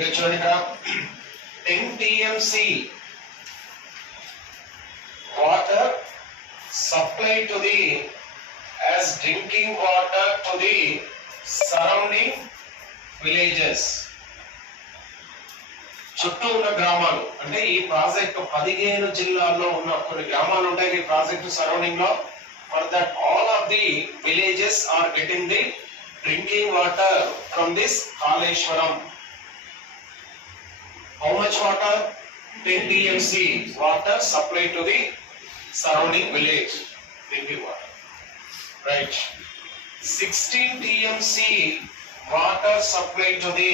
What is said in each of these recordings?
ఇక్కడ చూడండి, ఇక్కడ 10 TMC water supply to the as drinking water to the surrounding villages. చుట్టూ ఉన్న గ్రామాలు అంటే ఈ ప్రాజెక్ట్ 15 జిల్లాల్లో ఉన్న కొన్ని గ్రామాలు ఉంటాయి ఈ ప్రాజెక్ట్ సరౌండింగ్ లో. For that all of the villages are getting the drinking water from this Kaleshwaram. How much water? 10 TMC water supply to the surrounding village drinking water. Right. 16 TMC water supply to the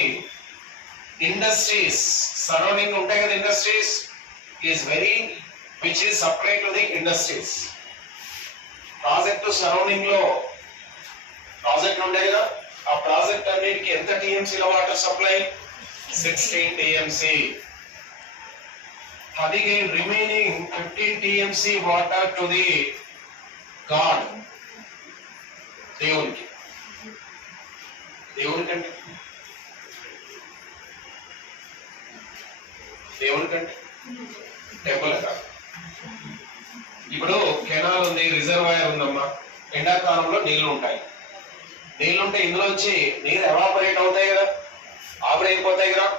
industries surrounding ఉంటాయి కదా industries is very which is supply to the industries. Project surrounding లో ప్రాజెక్ట్ ఉంటాయి కదా ఆ ప్రాజెక్ట్ అన్నిటికి ఎంత TMC లో water supply? 16 TMC. again remaining 15 TMC water to the god దేవునికి. దేవునికంటే దేవునికంటే టెంపుల్ కాదు. ఇప్పుడు కెనాల్ ఉంది, రిజర్వాయర్ ఉందమ్మా, ఎండాకాలంలో నీళ్లు ఉంటాయి. నీళ్లుంటే ఇందులో వచ్చి నీరు ఎవాపరేట్ అవుతాయి కదా, ఆవిరి అయిపోతాయి కదా.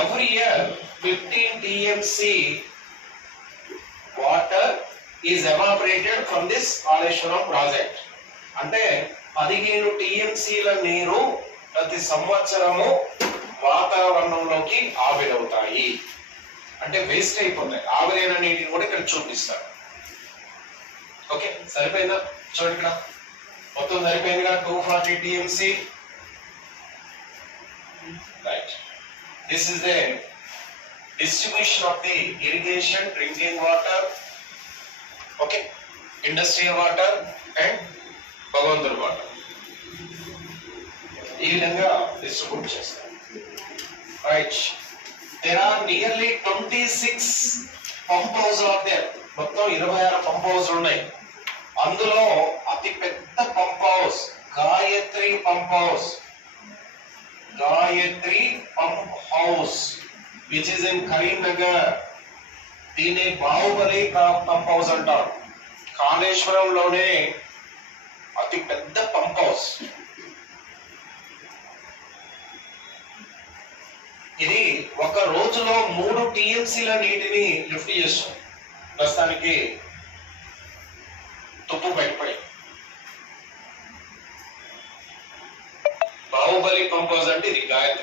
Every year 15 TMC water is evaporated from this Kaleshwaram ప్రాజెక్ట్. అంటే 15 TMCల నీరు ప్రతి సంవత్సరము వాతావరణంలోకి ఆవిరవుతాయి. అంటే వేస్ట్ అయిపోతాయి. ఆవిరైన నీటిని కూడా ఇక్కడ చూపిస్తారు. ఓకే, సరిపోయిందా? చూడండి ఇక్కడ మొత్తం సరిపోయిందిగా 240 TMC. Right. This is the distribution of the irrigation drinking water, okay, industrial water and భగవంతుడి వాటర్. ఈ విధంగా డిస్ట్రిబ్యూట్ చేస్తారు. Right. There are nearly 26 pump houses out there. మొత్తం 26 పంప్ హౌస్ ఉన్నాయి. అందులో అతి పెద్ద pump house Gayatri pump house. Gayatri pump house which is in Karimnagar. దీన్ని బాహుబలి పంప్ హౌస్ అంటారు. కాళేశ్వరంలోనే అతి పెద్ద పంప్ హౌస్. ఇది ఒక రోజులో 3 TMCల నీటిని లిఫ్ట్ చేస్తుంది. ప్రస్తుతానికి తుప్పు బయటపడి బాహుబలి పంప్ హౌస్ అంటే ఇది గాయత్రి.